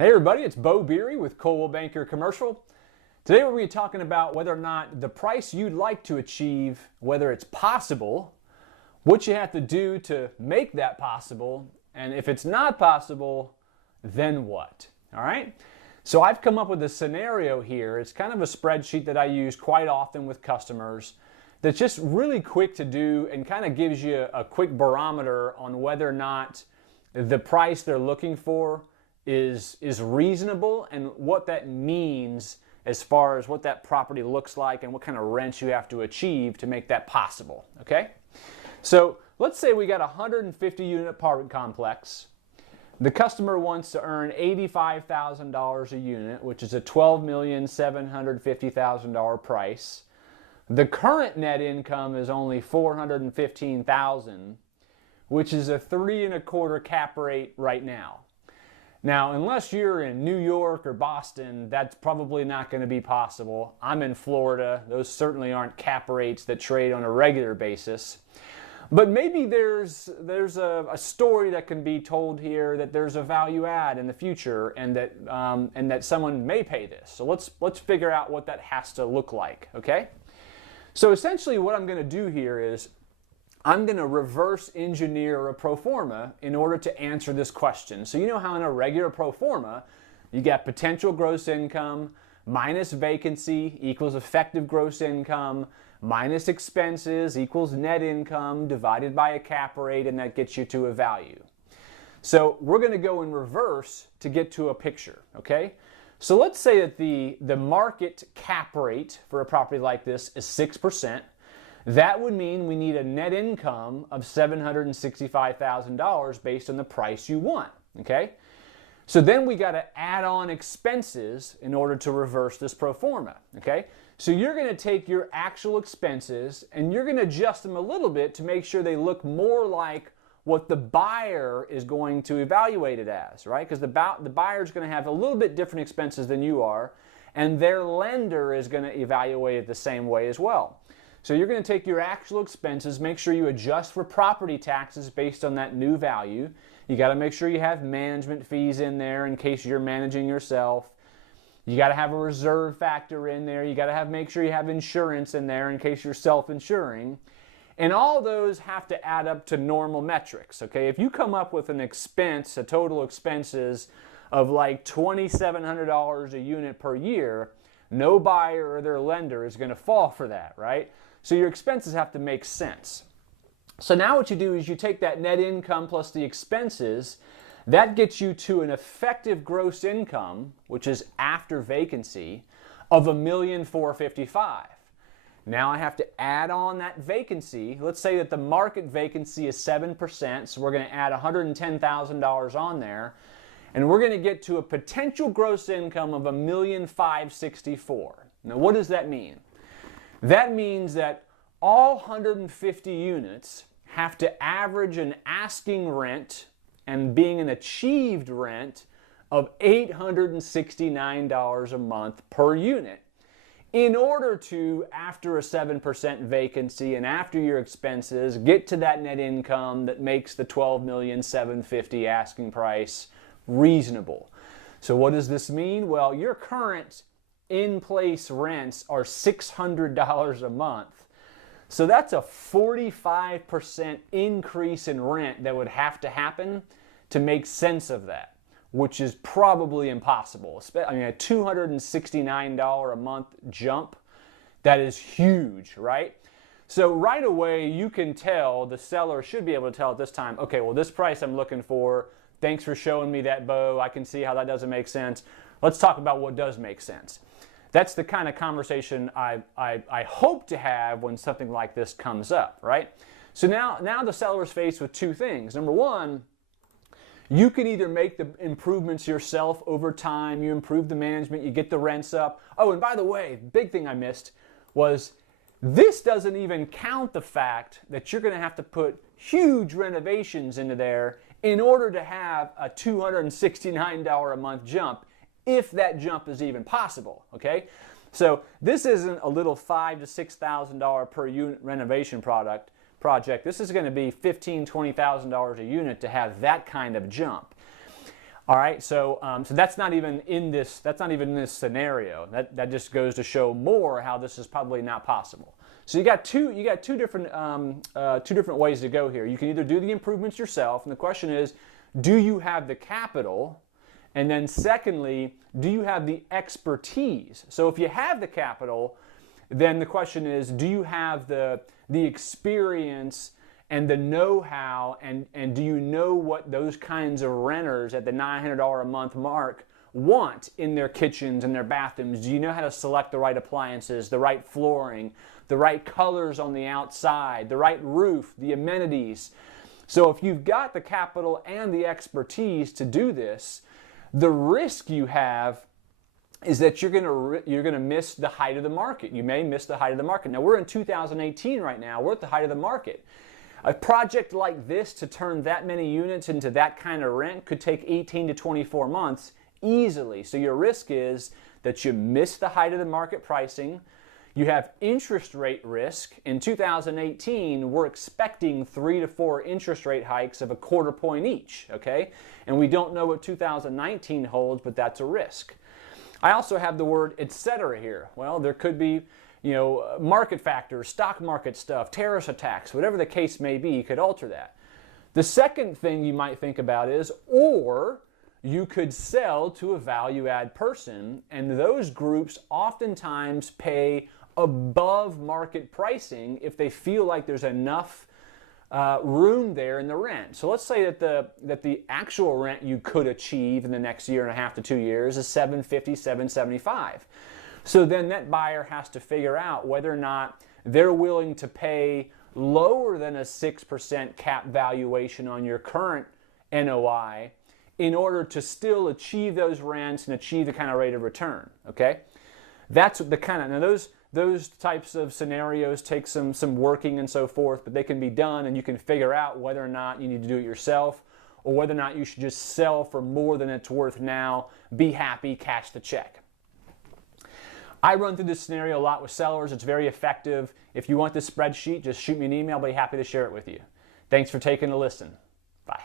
Hey everybody, it's Bo Beery with Coldwell Banker Commercial. Today we're going to be talking about whether or not the price you'd like to achieve, whether it's possible, what you have to do to make that possible, and if it's not possible, then what? All right? So I've come up with a scenario here. It's kind of a spreadsheet that I use quite often with customers that's just really quick to do and kind of gives you a quick barometer on whether or not the price they're looking for is reasonable and what that means as far as what that property looks like and what kind of rents you have to achieve to make that possible, okay? So let's say we got a 150 unit apartment complex. The customer wants to earn $85,000 a unit, which is a $12,750,000 price. The current net income is only $415,000, which is a 3.25 cap rate right now. Now, unless you're in New York or Boston, that's probably not going to be possible. I'm in Florida. Those certainly aren't cap rates that trade on a regular basis. But maybe there's a story that can be told here that there's a value add in the future and that someone may pay this. So let's figure out what that has to look like, okay? So essentially what I'm going to do here is I'm going to reverse engineer a pro forma in order to answer this question. So you know how in a regular pro forma, you got potential gross income minus vacancy equals effective gross income minus expenses equals net income divided by a cap rate, and that gets you to a value. So we're going to go in reverse to get to a picture, okay? So let's say that the market cap rate for a property like this is 6%. That would mean we need a net income of $765,000 based on the price you want, okay? So then we got to add on expenses in order to reverse this pro forma, okay? So you're going to take your actual expenses and you're going to adjust them a little bit to make sure they look more like what the buyer is going to evaluate it as, right? Because the buyer is going to have a little bit different expenses than you are, and their lender is going to evaluate it the same way as well. So you're going to take your actual expenses, make sure you adjust for property taxes based on that new value. You got to make sure you have management fees in there in case you're managing yourself. You got to have a reserve factor in there. You got to make sure you have insurance in there in case you're self-insuring. And all those have to add up to normal metrics, okay? If you come up with an expense, a total expenses of like $2,700 a unit per year, no buyer or their lender is going to fall for that, right? So your expenses have to make sense. So now what you do is you take that net income plus the expenses. That gets you to an effective gross income, which is after vacancy, of $1,455,000. Now I have to add on that vacancy. Let's say that the market vacancy is 7%, so we're going to add $110,000 on there, and we're going to get to a potential gross income of $1,564,000. Now what does that mean? That means that all 150 units have to average an asking rent and being an achieved rent of $869 a month per unit in order to, after a 7% vacancy and after your expenses, get to that net income that makes the $12,750,000 asking price reasonable. So what does this mean? Well, your current in-place rents are $600 a month. So that's a 45% increase in rent that would have to happen to make sense of that, which is probably impossible. I mean, a $269 a month jump, that is huge, right? So right away, you can tell, the seller should be able to tell at this time, okay, well, this price I'm looking for, thanks for showing me that, Bo. I can see how that doesn't make sense. Let's talk about what does make sense. That's the kind of conversation I hope to have when something like this comes up, right? So now the seller is faced with two things. Number one, you can either make the improvements yourself over time, you improve the management, you get the rents up. Oh, and by the way, big thing I missed was this doesn't even count the fact that you're going to have to put huge renovations into there in order to have a $269 a month jump, if that jump is even possible, okay? So this isn't a little $5,000 to $6,000 per unit renovation project. This is going to be $15,000 to $20,000 a unit to have that kind of jump. All right, so that's not even in this. That's not even in this scenario. That just goes to show more how this is probably not possible. So you got two different ways to go here. You can either do the improvements yourself, and the question is, do you have the capital? And then secondly, do you have the expertise? So if you have the capital, then the question is, do you have the experience and the know-how, and do you know what those kinds of renters at the $900 a month mark want in their kitchens and their bathrooms? Do you know how to select the right appliances, the right flooring, the right colors on the outside, the right roof, the amenities? So if you've got the capital and the expertise to do this, the risk you have is that you're going to miss the height of the market. You may miss the height of the market. Now we're in 2018 right now. We're at the height of the market. A project like this, to turn that many units into that kind of rent, could take 18 to 24 months easily. So your risk is that you miss the height of the market pricing. You have interest rate risk. In 2018, we're expecting 3 to 4 interest rate hikes of a quarter point each, okay? And we don't know what 2019 holds, but that's a risk. I also have the word etc. here. Well, there could be, market factors, stock market stuff, terrorist attacks, whatever the case may be, could alter that. The second thing you might think about is, or you could sell to a value add person, and those groups oftentimes pay above market pricing if they feel like there's enough room there in the rent. So let's say that the actual rent you could achieve in the next year and a half to 2 years is $750, $775. So then that buyer has to figure out whether or not they're willing to pay lower than a 6% cap valuation on your current NOI in order to still achieve those rents and achieve the kind of rate of return, okay? That's the kind of, now those types of scenarios take some working and so forth, but they can be done, and you can figure out whether or not you need to do it yourself or whether or not you should just sell for more than it's worth now, be happy, cash the check. I run through this scenario a lot with sellers. It's very effective. If you want this spreadsheet, just shoot me an email. I'll be happy to share it with you. Thanks for taking a listen. Bye.